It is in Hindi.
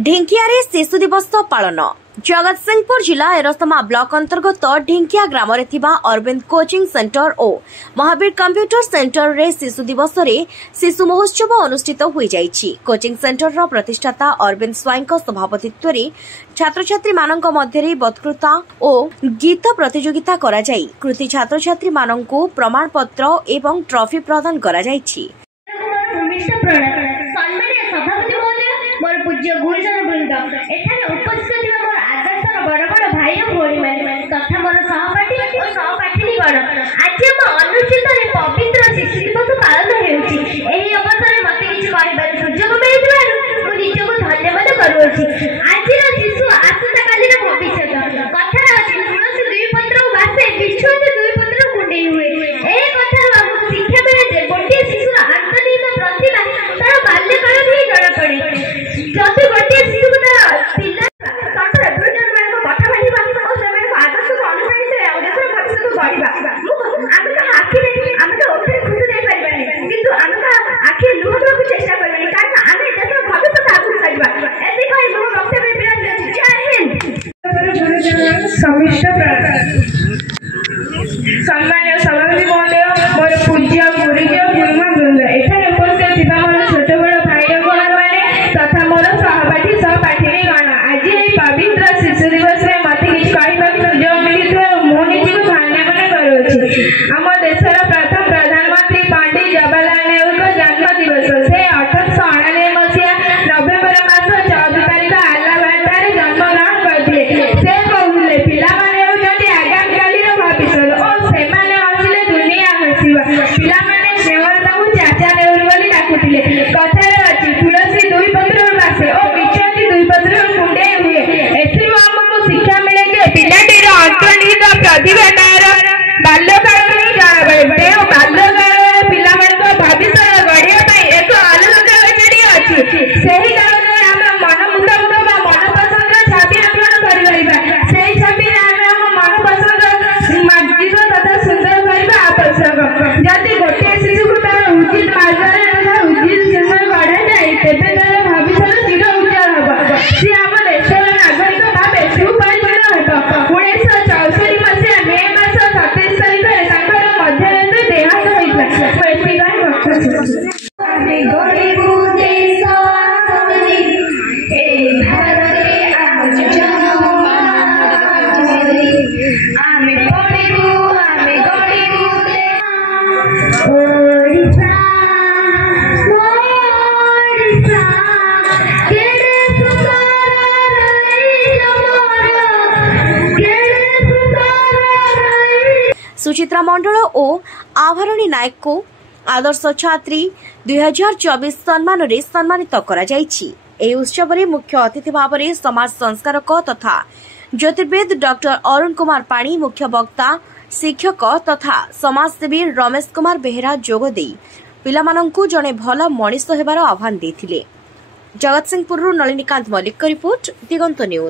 ढिंकिया शिशु दिवस पालन जगतसिंहपुर जिला एरसमा ब्लॉक अंतर्गत ढिंकिया ग्राम अरविंद कोचिंग सेंटर और महावीर कंप्यूटर सेंटर रे शिशु दिवस रे शिशु महोत्सव अनुष्ठित हो जाइछि। कोचिंग सेंटर रो प्रतिष्ठाता अरविंद स्वाई सभापतित्व रे छात्र छात्री मानक मध्य वक्तृता और गीत प्रतियोगिता करा जाई कृति छात्र छात्री मानक प्रमाण पत्र एवं ट्रॉफी प्रदान करा जाइछि। मोर पूज्य गुरुजन वृंद एठाने उपस्थित थिबा मोर आदर्शर बड़ बड़ भाई और भौणी माने तथा मोर सहपाठी और सहपाठिनीगण आज हम अनुष्ठित पवित्र शिशु दिवस पालन हेउछि। एही अवसर मते किछ कहबार सुযোଗ मिलिथिबार मु निजको धन्यवाद करूछि। आजिर शिशु आसंता कालीर भविष्यत कथा अछि तुलसी दुई पत्र वासे बिछुते दुई पत्र कुंडे हुए। ए कथा हमकु शिक्षा मिले जे गोटे शिशुर आंतरिक प्रतिभा तार बाल्यकाल ही जଣା पड़े। जति गोटे शिशु पिला ताकर गुरुजन मान कथा भाईबा और सेमान आदर्श को अनुसरित है देशर भविष्य गढ़िबा आमे का आखि आमे तो ओथे खुशी दे परिबानी किंतु आमे का आखि लुहर को चेष्टा करबानी कारण आमे देशर भविष्य आगु सजबा एते कहि मो वक्तव्य विराम जय हिंद। समिष्ट सम्मानीय सभापति महोदय मोर पूज्य गुरुजन गुरुमा वृंद एठाने उपस्थित थिबा मोर छोट बड़ भाई और तथा मोर सहपाठी सहपाठिनी गण आज पवित्र शिशु दिवस में मत किसी कहवाक सुजोग मिली मु निजी धन्यवाद करुछि। आम देशर प्रथम प्रधानमंत्री पंडित जवाहरलाल नेहरू जन्म दिवस से 1899 मसीहा नवेम्बर मास 14 तारिख आलाहाबाद जन्मग्रहण करते। से कहले पिला माने होजती आगामी कालीर भविष्य और सेमाने हसिले दुनिया हसिबा पिला माने सेवरता को चाचा नेहरू बोली डाकुतिले कथार अछि तुलसी दुई पत्र वासे और बिछुती दुई पत्र कुंडे हुए। एथिरो हमको शिक्षा मिले जे पिलाटीर अंतर्निहित प्रतिभा तार बाल्यकाल में जଣା पड़े तेणु बाल्यकाल पिला मानक भविष्य गढ़िया पई एक अलग कचेरी अछि। सेही कारण हम मन मुताबिक बा मन पसंद छवि अंकन करि परिबा सेही छवि हम मन पसंद मार्जित तथा सुंदर करबा आवश्यक। जति गोटे शिशु को तार उचित मार्गरे तथा उचित समय बढ़ा जाए तेबे तार भविष्य चिर उज्जवल होबा से हम देशर नागरिक भाबे सुपरिचित हेबा। 1964 मसीहा मे मास 27 तारिख रे ताकर मध्यरात्रि देहांत होइतला। एति गाय वक्त आमे गरीबू देश आमनी ए भारते आज जन्म आमे गरीबू ओडिसा ओडिसा केरे सुंदर रही जमर केरे सुंदर रही। सुचित्रा मंडल और आभरणी नायक को आदर्श छात्री 2024 सम्मान रे सम्मानित करा जायछि। एही उत्सव रे मुख्य अतिथि भाव में समाज संस्कारक तथा ज्योतिर्वेद डॉक्टर अरुण कुमार पाणी मुख्य वक्ता शिक्षक तथा समाजसेवी रमेश कुमार बेहेरा जोग देई पिलामानंकु जणे भल मनीष हेबार आह्वान देथिले। जगतसिंहपुर नलिनीकांत मल्लिक रिपोर्ट दिगंत न्यूज।